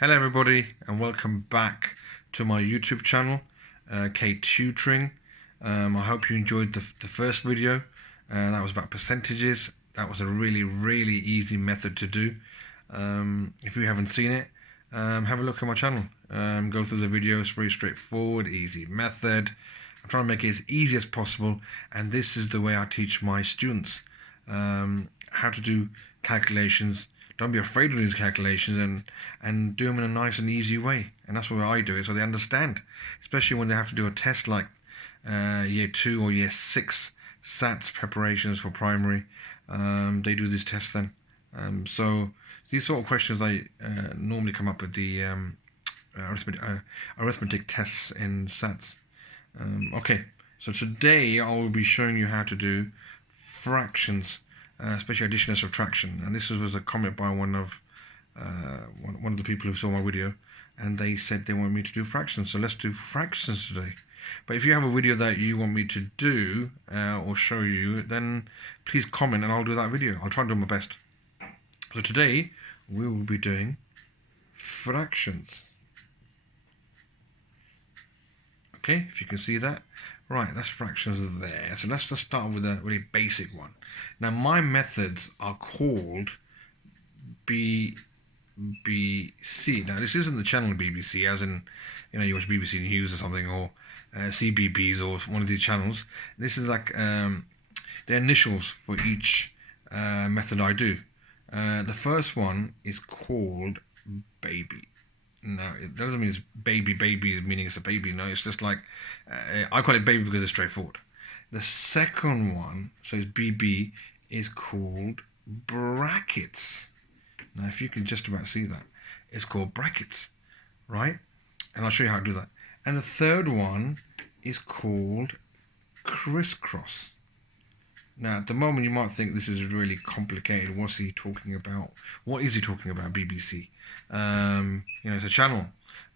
Hello everybody and welcome back to my YouTube channel, K Tutoring. I hope you enjoyed the first video. That was about percentages. That was a really easy method to do. If you haven't seen it, have a look at my channel. Go through the video. It's very straightforward, easy method. I'm trying to make it as easy as possible, and this is the way I teach my students how to do calculations. Don't be afraid of these calculations and do them in a nice and easy way. And that's what I do it, so they understand. Especially when they have to do a test like year 2 or year 6 SATs preparations for primary. They do this test then. So these sort of questions I normally come up with the arithmetic tests in SATs. Okay, so today I will be showing you how to do fractions. Especially addition and subtraction, and this was a comment by one of the people who saw my video, and they said they want me to do fractions. So let's do fractions today. But if you have a video that you want me to do or show you, then please comment and I'll do that video. I'll try and do my best. So today we will be doing fractions. Okay, if you can see that. Right, that's fractions there. So let's just start with a really basic one. Now my methods are called BBC. Now this isn't the channel BBC, as in, you watch BBC News or something, or CBBS or one of these channels. This is like the initials for each method I do. The first one is called baby. No, it doesn't mean it's baby, meaning it's a baby. No, it's just like, I call it baby because it's straightforward. The second one, so it's BB, is called brackets. Now, if you can just about see that, it's called brackets, right? And I'll show you how to do that. And the third one is called crisscross. Now, at the moment, you might think this is really complicated. What's he talking about? What is he talking about, BBC? It's a channel,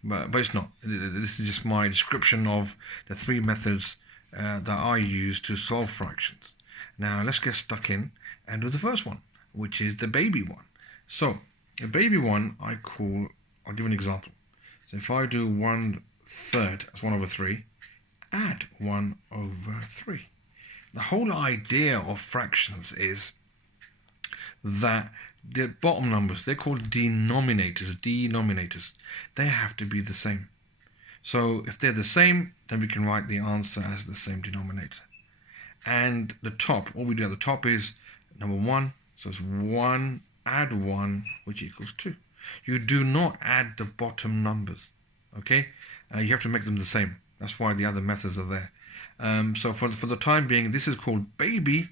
but it's not. This is just my description of the 3 methods that I use to solve fractions. Now, let's get stuck in and do the first one, which is the baby one. So, the baby one, I'll give an example. So, if I do 1/3, that's 1/3, add 1/3. The whole idea of fractions is that the bottom numbers, they're called denominators. They have to be the same. So if they're the same, then we can write the answer as the same denominator. And the top, all we do at the top is number 1. So it's 1, add 1, which equals 2. You do not add the bottom numbers, okay? You have to make them the same. That's why the other methods are there. So for the time being, this is called baby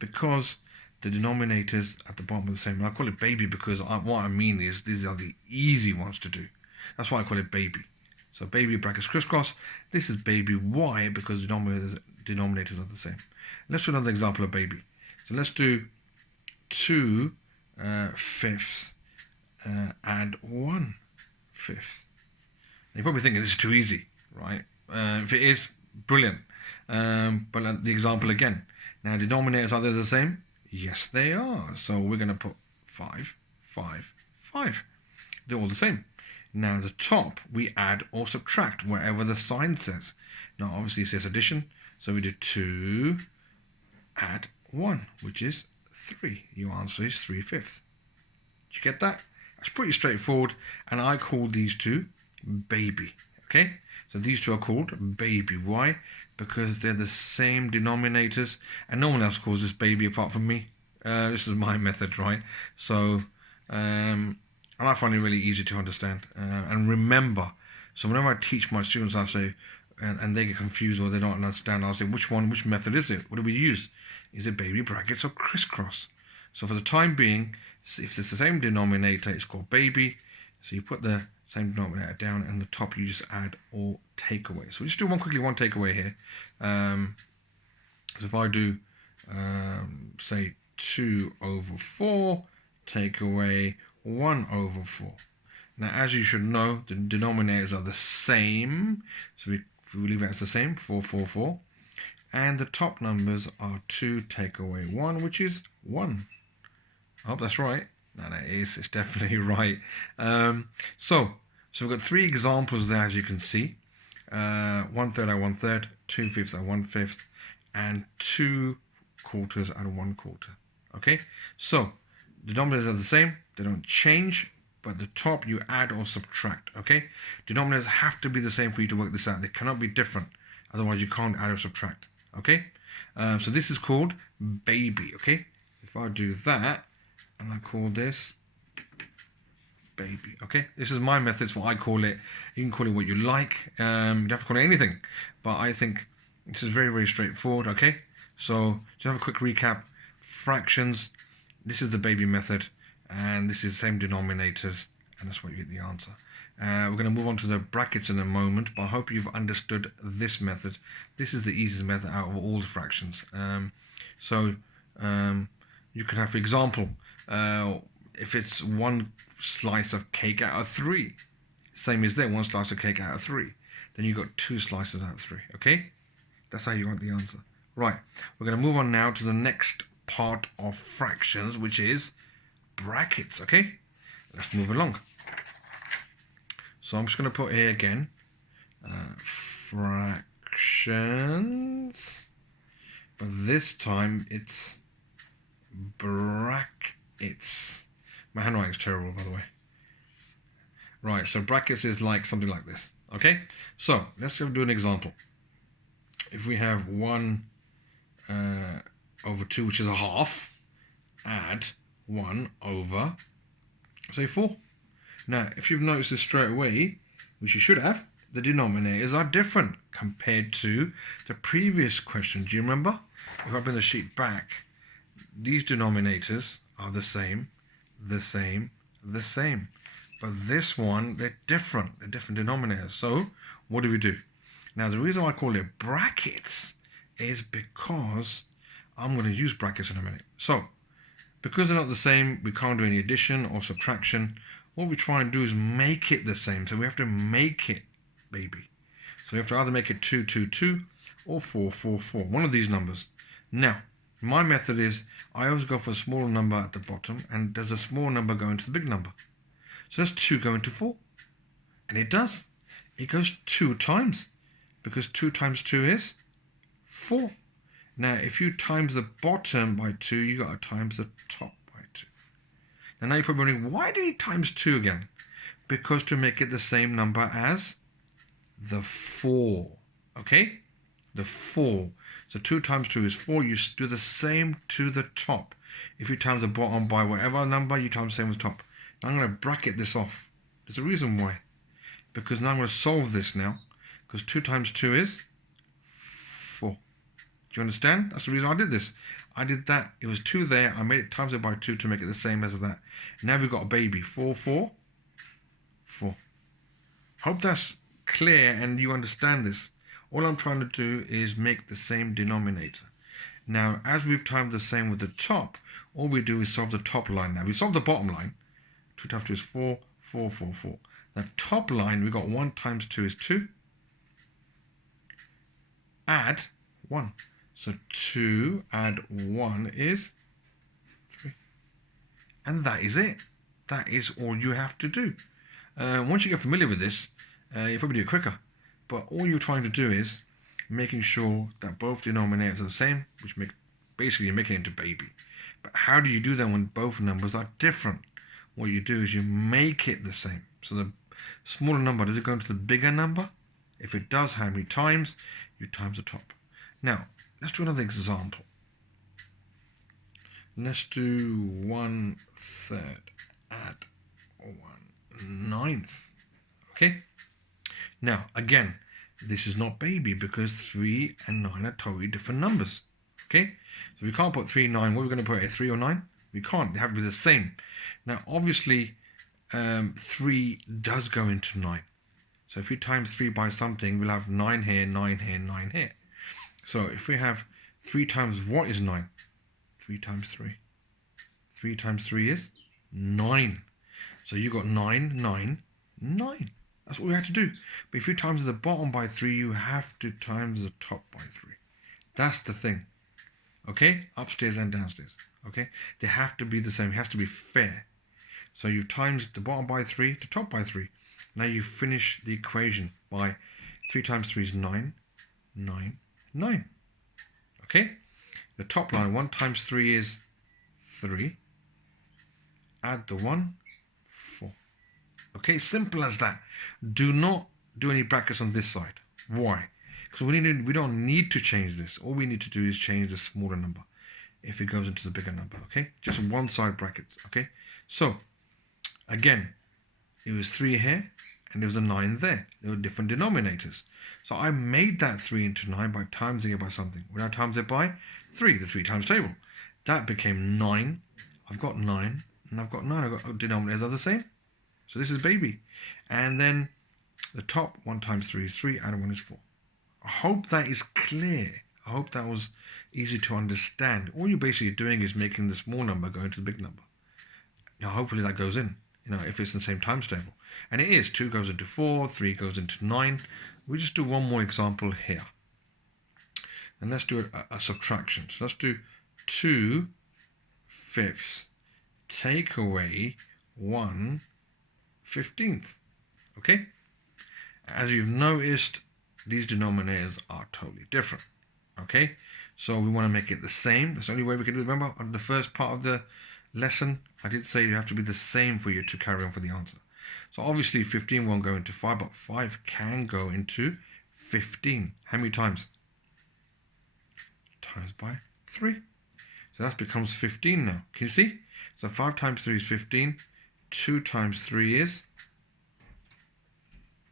because the denominators at the bottom are the same. And I call it baby because what I mean is these are the easy ones to do. That's why I call it baby. So baby brackets crisscross. This is baby. Why? Because denominators are the same. Let's do another example of baby. So let's do 2/5 add 1/5. You're probably thinking this is too easy, right? If it is, brilliant. But the example again. Now denominators, are they the same? Yes, they are. So we're going to put 5, 5, 5. They're all the same. Now the top, we add or subtract wherever the sign says. Now obviously it says addition. So we do 2, add 1, which is 3. Your answer is 3/5. Did you get that? That's pretty straightforward. And I call these two baby. Okay? So these two are called baby. Why? Because they're the same denominators, and no one else calls this baby apart from me. This is my method, right? So, and I find it really easy to understand and remember. So whenever I teach my students, I'll say, and they get confused or they don't understand, I'll say, which method is it? What do we use? Is it baby, brackets, or crisscross? So for the time being, if it's the same denominator, it's called baby. So you put the same denominator down, and the top you just add or take away. So we just do one takeaway here. So if I do, say 2/4, take away 1/4. Now, as you should know, the denominators are the same. So if we leave it as the same, 4, 4, 4. And the top numbers are 2 take away 1, which is 1. I hope that's right. No, it's definitely right. So we've got 3 examples there, as you can see. 1/3 out of 1/3, 2/5 out of 1/5, and 2 quarters out of 1/4. Okay, so denominators are the same, they don't change, but the top you add or subtract. Okay, denominators have to be the same for you to work this out. They cannot be different, otherwise you can't add or subtract. Okay, so this is called baby. Okay, if I do that and I call this baby. Okay, this is my method. It's what I call it. You can call it what you like. You don't have to call it anything, but I think this is very, very straightforward. Okay, so just have a quick recap. Fractions, this is the baby method, and this is the same denominators, and that's what you get the answer. We're going to move on to the brackets in a moment, but I hope you've understood this method. This is the easiest method out of all the fractions. You can have, for example, if it's 1 slice of cake out of 3, same as there, 1 slice of cake out of 3, then you got 2 slices out of 3. Okay, that's how you want the answer. Right, we're going to move on now to the next part of fractions, which is brackets. Okay, let's move along. So I'm just going to put here again, fractions, but this time it's brackets. My handwriting is terrible, by the way. Right, so brackets is like something like this. Okay, so let's do an example. If we have 1 over 2, which is a half, add 1 over, say, 4. Now, if you've noticed this straight away, which you should have, the denominators are different compared to the previous question. Do you remember? If I bring the sheet back, these denominators are the same, the same, the same. But this one, they're different. They're different denominators. So what do? Now, the reason why I call it brackets is because I'm going to use brackets in a minute. So because they're not the same, we can't do any addition or subtraction. What we try and do is make it the same. So we have to make it, baby. So we have to either make it 2, 2, 2 or 4, 4, 4. One of these numbers. Now, my method is I always go for a smaller number at the bottom, and does a small number go into the big number? So does 2 go into 4? And it does. It goes 2 times, because 2 times 2 is 4. Now, if you times the bottom by 2, you got to times the top by 2. Now you're probably wondering, why did he times 2 again? Because to make it the same number as the 4. Okay? The 4. So 2 times 2 is 4. You do the same to the top. If you times the bottom by whatever number, you times the same as the top. Now I'm going to bracket this off. There's a reason why. Because now I'm going to solve this now. Because 2 times 2 is 4. Do you understand? That's the reason I did this. I did that. It was 2 there. I made it times it by 2 to make it the same as that. Now we've got a baby. 4, 4, 4. Hope that's clear and you understand this. All I'm trying to do is make the same denominator. Now, as we've timed the same with the top, all we do is solve the top line. Now, we solve the bottom line. 2 times 2 is 4, 4, 4, 4. The top line, we got 1 times 2 is 2. Add 1. So 2 add 1 is 3. And that is it. That is all you have to do. Once you get familiar with this, you'll probably do it quicker. But all you're trying to do is making sure that both denominators are the same, which basically you're making it into baby. But how do you do that when both numbers are different? What you do is you make it the same. So the smaller number, does it go into the bigger number? If it does, how many times? You times the top. Now, let's do another example. Let's do 1/3 add 1/9. Okay? Now, again, this is not baby because 3 and 9 are totally different numbers. Okay? So we can't put 3, 9. What are we going to put, a 3 or 9? We can't. They have to be the same. Now, obviously, 3 does go into 9. So if we times 3 by something, we'll have 9 here, 9 here, 9 here. So if we have 3 times what is 9? 3 times 3. 3 times 3 is 9. So you got 9, 9, 9. That's what we had to do. But if you times the bottom by 3, you have to times the top by 3. That's the thing. Okay? Upstairs and downstairs. Okay? They have to be the same. It has to be fair. So you've times the bottom by 3, the top by 3. Now you finish the equation by 3 times 3 is 9, 9, 9. Okay? The top line, 1 times 3 is 3. Add the 1, 4. Okay, simple as that. Do not do any brackets on this side. Why? Because we don't need to change this. All we need to do is change the smaller number if it goes into the bigger number. Okay, just one side brackets. Okay, so again, it was 3 here and there was a 9 there. There were different denominators. So I made that 3 into 9 by timesing it by something. When I times it by 3, the 3 times table, that became 9. I've got 9 and I've got 9. I've got denominators are the same. So this is baby. And then the top, 1 times 3 is 3, and 1 is 4. I hope that is clear. I hope that was easy to understand. All you're basically doing is making the small number go into the big number. Now, hopefully that goes in, if it's in the same times table. And it is. 2 goes into 4, 3 goes into 9. We just do one more example here. And let's do a subtraction. So let's do 2 fifths take away 1 15th. Okay? As you've noticed, these denominators are totally different. Okay? So we want to make it the same. That's the only way we can do it. Remember, on the first part of the lesson, I did say you have to be the same for you to carry on for the answer. So obviously 15 won't go into 5, but 5 can go into 15. How many times? Times by 3. So that becomes 15 now. Can you see? So 5 times 3 is 15. 2 times 3 is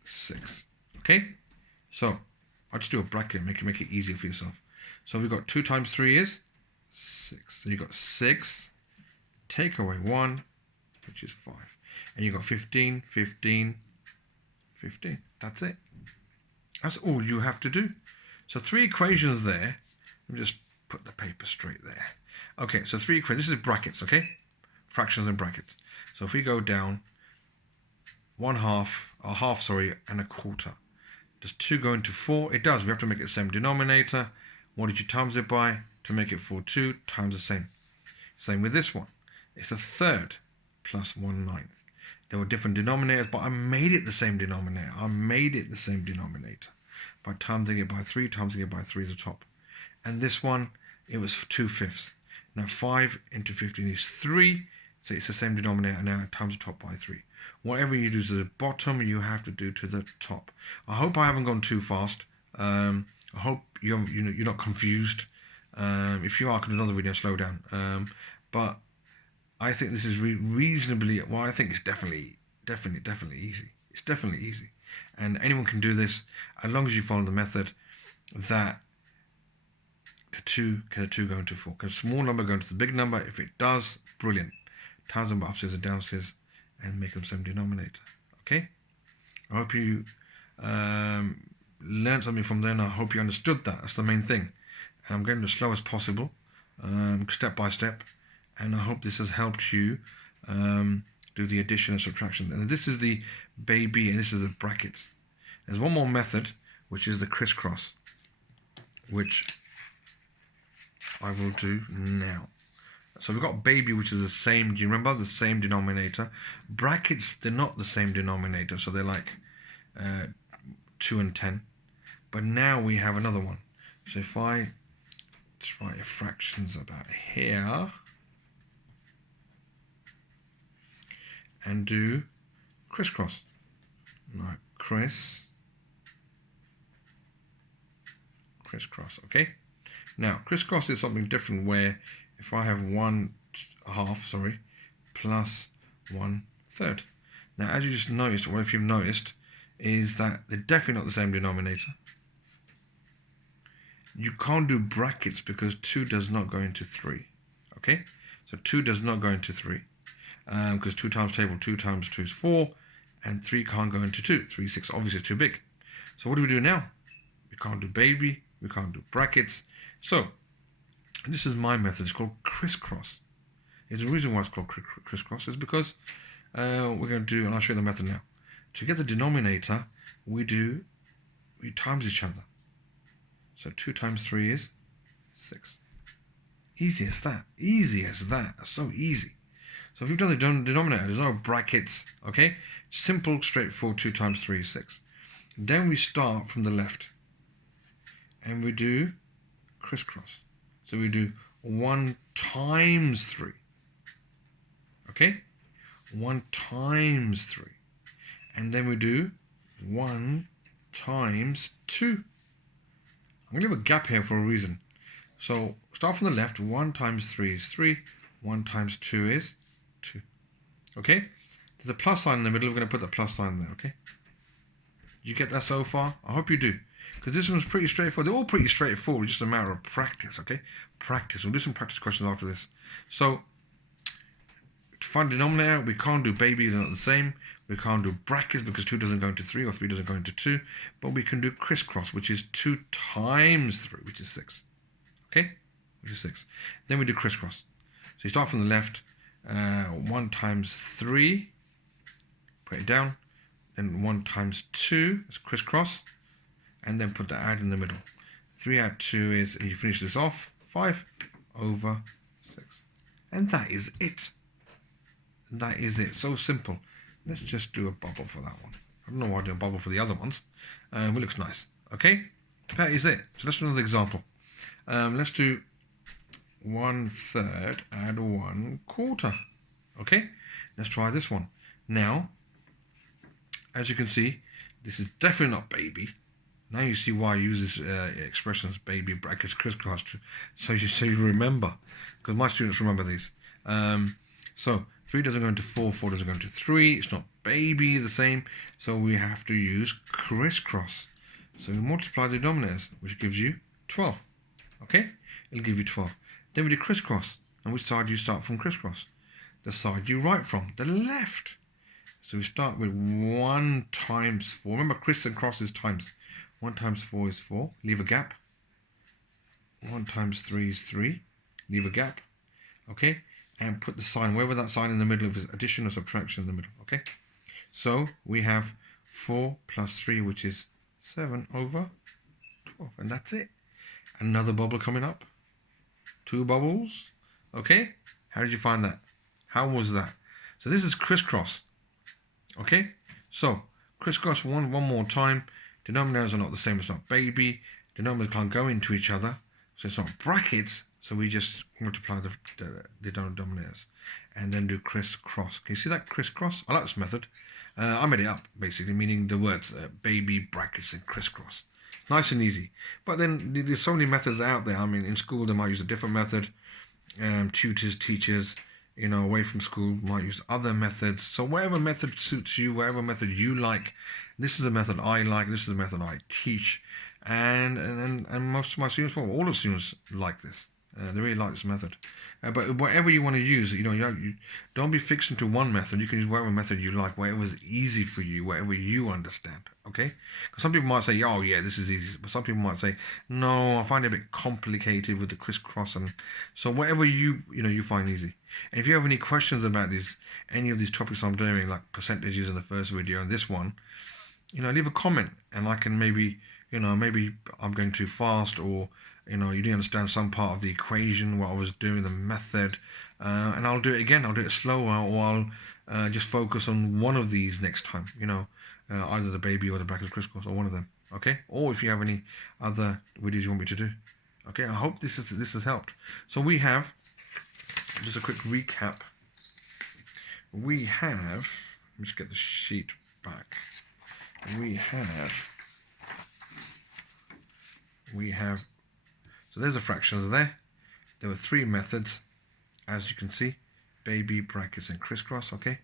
6. Okay? So I'll just do a bracket, make it easier for yourself. So we've got 2 times 3 is 6. So you've got 6, take away 1, which is 5. And you've got 15, 15, 15. That's it. That's all you have to do. So 3 equations there. Let me just put the paper straight there. Okay, so 3 equations. This is brackets, okay? Fractions and brackets. So if we go down 1/2, a half, and a quarter. Does 2 go into 4? It does. We have to make it the same denominator. What did you times it by to make it 4? 2 times the same. Same with this one. It's a third plus 1/9. There were different denominators, but I made it the same denominator. By timesing it by 3, timesing it by 3 is the top. And this one, it was 2 fifths. Now 5 into 15 is 3. So it's the same denominator now, times the top by 3. Whatever you do to the bottom, you have to do to the top. I hope I haven't gone too fast. I hope you're not confused. If you are, I can do another video, slow down. But I think this is reasonably, well, I think it's definitely easy. It's definitely easy. And anyone can do this as long as you follow the method that the 2 go into 4. Can a small number go into the big number? If it does, brilliant. Times them by upstairs and downstairs and make them same denominator. Okay? I hope you learned something from there, and I hope you understood that. That's the main thing. And I'm going as slow as possible, step by step. And I hope this has helped you do the addition and subtraction. And this is the baby, and this is the brackets. There's one more method, which is the crisscross, which I will do now. So we've got baby, which is the same. Do you remember the same denominator? Brackets, they're not the same denominator, so they're like 2 and 10. But now we have another one. So if I try fractions about here and do crisscross, like crisscross. Okay. Now crisscross is something different, where if I have 1/2, plus 1/3. Now, as you just noticed, or if you've noticed, is that they're definitely not the same denominator. You can't do brackets because 2 does not go into 3. Okay? So 2 does not go into 3. Because 2 times table, 2 times 2 is 4, and 3 can't go into 2. 3, 6, obviously too big. So what do we do now? We can't do baby, we can't do brackets. So, this is my method. It's called crisscross. There's a reason why it's called crisscross. Is because we're going to do, and I'll show you the method now. To get the denominator, we times each other. So 2 times 3 is 6. Easy as that. Easy as that. That's so easy. So if you've done the denominator, there's no brackets, okay? Simple, straightforward, 2 times 3 is 6. Then we start from the left, and we do crisscross. So we do 1 times 3, okay? 1 times 3. And then we do 1 times 2. I'm going to leave a gap here for a reason. So start from the left. 1 times 3 is 3. 1 times 2 is 2. Okay? There's a plus sign in the middle. We're going to put the plus sign there, okay? You get that so far? I hope you do. Because this one's pretty straightforward. They're all pretty straightforward. It's just a matter of practice, okay? Practice. We'll do some practice questions after this. So, to find the denominator, we can't do baby. They're not the same. We can't do brackets because 2 doesn't go into 3 or 3 doesn't go into 2. But we can do crisscross, which is 2 times 3, which is 6. Okay? Which is 6. Then we do crisscross. So you start from the left. 1 times 3. Put it down. Then 1 times 2 is crisscross. And then put the add in the middle. 3 add 2 is, and you finish this off, 5 over 6. And that is it. That is it. So simple. Let's just do a bubble for that one. I don't know why I do a bubble for the other ones. It looks nice. Okay? That is it. So let's do another example. Let's do 1/3 add 1/4. Okay? Let's try this one. Now, as you can see, this is definitely not baby. Now you see why I use this expressions, baby, brackets, crisscross, so you remember. Because my students remember these. So 3 doesn't go into 4, 4 doesn't go into 3. It's not baby, the same. So we have to use crisscross. So we multiply the denominators, which gives you 12. Okay? It'll give you 12. Then we do crisscross. And which side do you start from crisscross? The side you write from, the left. So we start with 1 times 4. Remember, criss and cross is times. 1 times 4 is 4. Leave a gap. 1 times 3 is 3. Leave a gap. Okay? And put the sign, wherever that sign in the middle of is addition or subtraction in the middle. Okay? So we have 4 plus 3, which is 7 over 12. And that's it. Another bubble coming up. 2 bubbles. Okay? How did you find that? How was that? So this is crisscross. Okay? So, crisscross one more time. Denominators are not the same. It's not baby. Denominators can't go into each other. So it's not brackets. So we just multiply the denominators. And then do crisscross. Can you see that crisscross? I like this method. I made it up, basically, meaning the words baby, brackets, and crisscross. Nice and easy. But then there's so many methods out there. I mean, in school they might use a different method. Tutors, teachers, away from school might use other methods. So whatever method suits you, whatever method you like, this is the method I like, this is the method I teach. And most of my students, well, all the students like this. They really like this method. But whatever you want to use, you don't be fixed into one method. You can use whatever method you like, whatever is easy for you, whatever you understand. Okay? Because some people might say, oh yeah, this is easy. But some people might say, no, I find it a bit complicated with the crisscross. And so whatever you find easy. And if you have any questions about any of these topics I'm doing, like percentages in the first video and this one, leave a comment, and I can maybe I'm going too fast, or you didn't understand some part of the equation, what I was doing, the method, and I'll do it again. I'll do it slower, or I'll just focus on one of these next time. Either the baby or the brackets crisscross, or one of them. Okay. Or if you have any other videos you want me to do. Okay. I hope this has helped. So we have just a quick recap. We have. Let me just get the sheet back. We have. So there's the fractions there. There were 3 methods, as you can see. Baby, brackets, and crisscross, okay?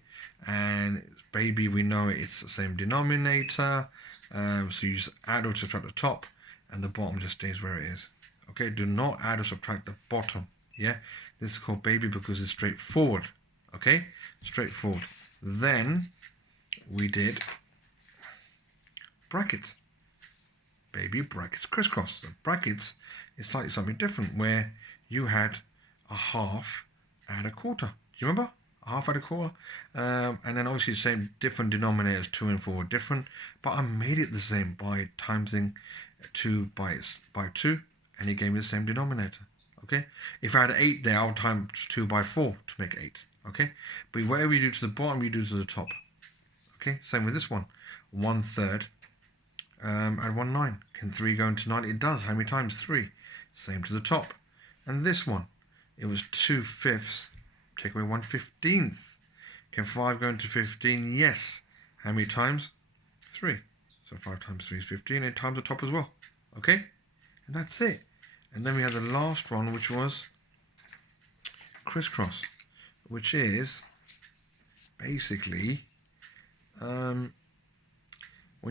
And baby, we know it's the same denominator. So you just add or subtract the top, and the bottom just stays where it is. Okay, do not add or subtract the bottom, yeah? This is called baby because it's straightforward, okay? Straightforward. Then we did brackets. Baby, brackets, crisscross. So brackets is slightly something different, where you had a half and a quarter. Do you remember? A half and a quarter. And then obviously the same different denominators, 2 and 4 are different, but I made it the same by timesing 2 by 2, and it gave me the same denominator. Okay? If I had 8 there, I'll times 2 by 4 to make 8. Okay, but whatever you do to the bottom, you do to the top. Okay, same with this one. 1/3 and 1/9. Can 3 go into 9? It does. How many times? 3. Same to the top. And this one, it was 2/5. Take away 1/15. Can 5 go into 15? Yes. How many times? 3. So 5 times 3 is 15, and times the top as well. Okay? And that's it. And then we had the last one, which was crisscross, which is basically when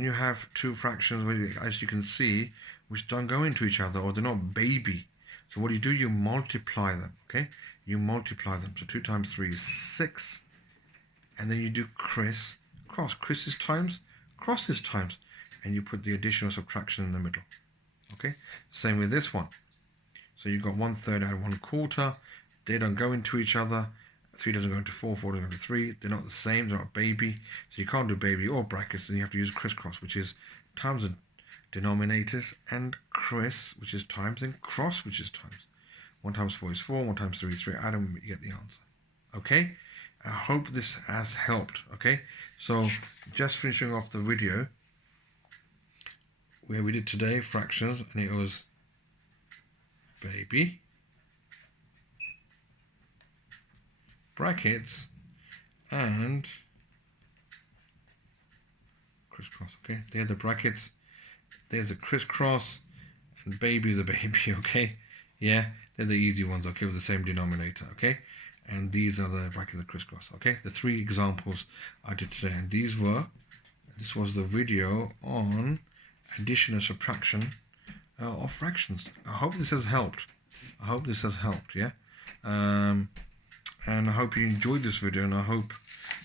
you have two fractions, as you can see, which don't go into each other, or they're not baby. So what do? You multiply them, okay? You multiply them. So 2 times 3 is 6. And then you do cross. Criss is times, cross is times. And you put the addition or subtraction in the middle. Okay? Same with this one. So you've got 1/3 and 1/4. They don't go into each other. 3 doesn't go into 4, 4 doesn't go into 3. They're not the same, they're not baby. So you can't do baby or brackets, and you have to use crisscross, which is times the denominators, and criss, which is times, and cross, which is times. 1 times 4 is 4, 1 times 3 is 3. Add them, you get the answer. Okay? I hope this has helped. Okay? So just finishing off the video where we did today, fractions, and it was baby, brackets, and crisscross. Okay, they're the brackets, there's a crisscross, and baby is a baby. Okay, yeah, they're the easy ones. Okay, with the same denominator. Okay, and these are the brackets, the crisscross. Okay, the 3 examples I did today, and this was the video on addition and subtraction of fractions. I hope this has helped. Yeah. And I hope you enjoyed this video, and I hope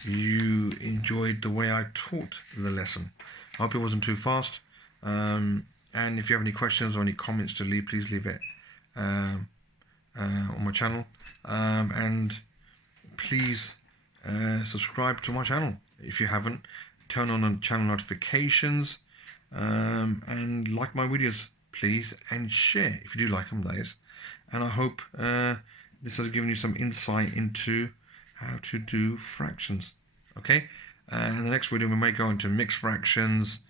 you enjoyed the way I taught the lesson. I hope it wasn't too fast. And if you have any questions or any comments to leave, please leave it on my channel. And please subscribe to my channel if you haven't. Turn on channel notifications, and like my videos, please, and share if you do like them, that is. And I hope this has given you some insight into how to do fractions. Okay, in the next video we may go into mixed fractions,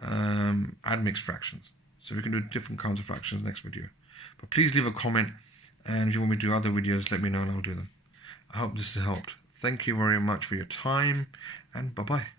and mixed fractions. So we can do different kinds of fractions next video. But please leave a comment, and if you want me to do other videos, let me know and I'll do them. I hope this has helped. Thank you very much for your time, and bye-bye.